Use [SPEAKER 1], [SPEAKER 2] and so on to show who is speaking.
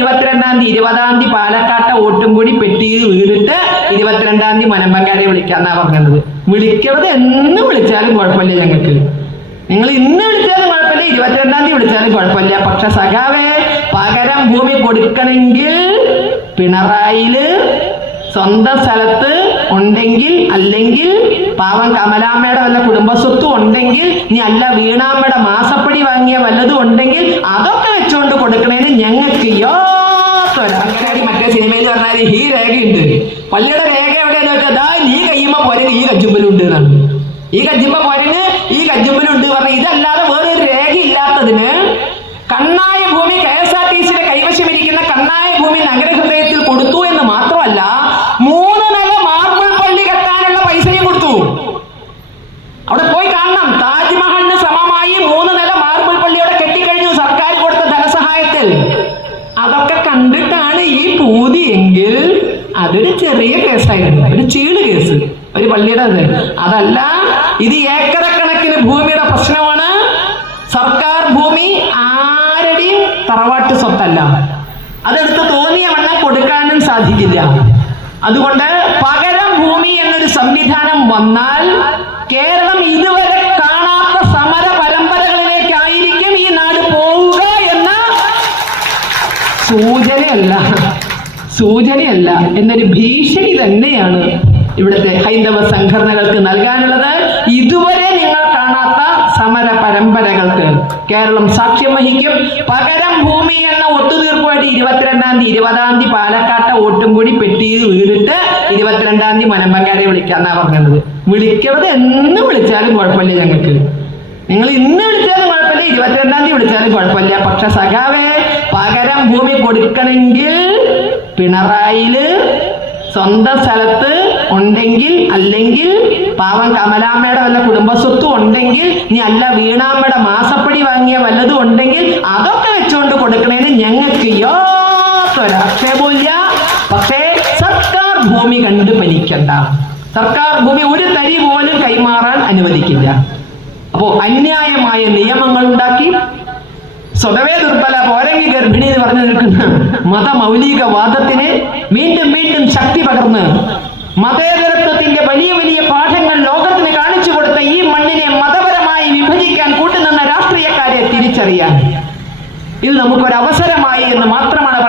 [SPEAKER 1] ഇരുപത്തിരണ്ടാം തീയതി ഇരുപതാം തീയതി പാലക്കാട്ടെ വോട്ടും കൂടി പെട്ടിയിൽ വീണിട്ട് ഇരുപത്തിരണ്ടാം തീയതി മനമ്പങ്കാരെ വിളിക്കാന്നാ പറഞ്ഞത്. വിളിക്കണത് എന്ന് വിളിച്ചാലും കുഴപ്പമില്ല ഞങ്ങൾക്ക്. നിങ്ങൾ ഇന്ന് വിളിച്ചാലും കുഴപ്പമില്ല ഇരുപത്തിരണ്ടാം തീയതി വിളിച്ചാലും കുഴപ്പമില്ല. പക്ഷെ സഖാവേ പകരം ഭൂമി കൊടുക്കണമെങ്കിൽ പിണറായിൽ സ്വന്തം സ്ഥലത്ത് ഉണ്ടെങ്കിൽ അല്ലെങ്കിൽ പാവം കമലാമ്മയുടെ വല്ല കുടുംബസ്വത്തും ഉണ്ടെങ്കിൽ നീ അല്ല വീണാമ്മയുടെ മാസപ്പടി വാങ്ങിയ വല്ലതും ഉണ്ടെങ്കിൽ അതൊക്കെ വെച്ചുകൊണ്ട് കൊടുക്കണേന് ഞങ്ങൾക്ക് യാതൊരു അങ്ങനെ മറ്റേ സിനിമയിൽ പറഞ്ഞാൽ ഈ രേഖയുണ്ട്. പള്ളിയുടെ രേഖ എവിടെയാന്ന് വെച്ചാൽ ദാ നീ കയ്യുമ്പ പോരന് ഈ കജ്ജുമ്പലുണ്ട് എന്നാണ്. ഈ കജ്ജുമ്പ പോരന് ഈ കജ്ജുമ്പലുണ്ട് പറഞ്ഞ ഇതല്ലാതെ വേറൊരു രേഖ ഇല്ലാത്തതിന് കണ്ണായ ഭൂമി കെ എസ് ആർ ടി സിയുടെ കൈവശമിരിക്കുന്ന കണ്ണായ ഭൂമി നഗരഹൃദയത്തിൽ കൊടുത്തു ഈ എങ്കിൽ അതൊരു ചെറിയ കേസായിരുന്നു. ഒരു ചീട് കേസ്. ഒരു പള്ളിയുടെ ഇത്. അതല്ല ഇത് ഏക്കറക്കണക്കിന് ഭൂമിയുടെ പ്രശ്നമാണ്. സർക്കാർ ഭൂമി ആരുടെയും തറവാട്ട് സ്വത്തല്ല. അതെടുത്ത് തോന്നിയ വണ്ണം കൊടുക്കാനും സാധിക്കില്ല. അതുകൊണ്ട് പകരം ഭൂമി എന്നൊരു സംവിധാനം വന്നാൽ കേരളം ഇതുവരെ കാണാത്ത സമര പരമ്പരകളിലേക്കായിരിക്കും ഈ നാട് പോവുക എന്ന സൂചനയല്ല. സൂചനയല്ല എന്നൊരു ഭീഷണി തന്നെയാണ് ഇവിടുത്തെ ഹൈന്ദവ സംഘടനകൾക്ക് നൽകാനുള്ളത്. ഇതുവരെ നിങ്ങൾ കാണാത്ത സമര പരമ്പരകൾക്ക് കേരളം സാക്ഷ്യം വഹിക്കും. പകരം ഭൂമി എന്ന ഒത്തുതീർപ്പുമായിട്ട് ഇരുപത്തിരണ്ടാം തീയതി ഇരുപതാം തീയതി പാലക്കാട്ടെ ഓട്ടും കൂടി പെട്ടിയിൽ വീണിട്ട് ഇരുപത്തിരണ്ടാം തീയതി മനമ്പങ്കാരെ വിളിക്കാന്നാ പറഞ്ഞത്. വിളിക്കണത് എന്ന് വിളിച്ചാലും കുഴപ്പമില്ല ഞങ്ങൾക്ക്. നിങ്ങൾ ഇന്ന് വിളിച്ചാലും കുഴപ്പമില്ല ഇരുപത്തിരണ്ടാം തീയതി വിളിച്ചാലും കുഴപ്പമില്ല. പക്ഷെ സഖാവേ പകരം ഭൂമി കൊടുക്കണമെങ്കിൽ പിണറായിൽ സ്വന്തം സ്ഥലത്ത് ഉണ്ടെങ്കിൽ അല്ലെങ്കിൽ പാവം കമലാമ്മയുടെ വല്ല കുടുംബസ്വത്തും ഉണ്ടെങ്കിൽ നീ അല്ല വീണാമ്മയുടെ മാസപ്പടി വാങ്ങിയ വല്ലതും ഉണ്ടെങ്കിൽ അതൊക്കെ വെച്ചുകൊണ്ട് കൊടുക്കണേന് ഞങ്ങൾക്ക് യാതൊരു ആക്ഷേപമില്ല പക്ഷേ സർക്കാർ ഭൂമി കണ്ട് പലിക്കണ്ട. സർക്കാർ ഭൂമി ഒരു തരി പോലും കൈമാറാൻ അനുവദിക്കില്ല. അപ്പോ അന്യായമായ നിയമങ്ങൾ ഉണ്ടാക്കി സ്വതവേ ദുർബല പോരങ്കി ഗർഭിണി എന്ന് പറഞ്ഞു നിൽക്കുന്ന. മതമൗലികവാദത്തിന് വീണ്ടും വീണ്ടും ശക്തി പകർന്ന് മതേതരത്വത്തിന്റെ വലിയ വലിയ പാഠങ്ങൾ ലോകത്തിന് കാണിച്ചു കൊടുത്ത ഈ മണ്ണിനെ മതപരമായി വിഭജിക്കാൻ കൂട്ടുനിന്ന രാഷ്ട്രീയക്കാരെ തിരിച്ചറിയാൻ. ഇത് നമുക്കൊരു അവസരമായി എന്ന് മാത്രമാണ്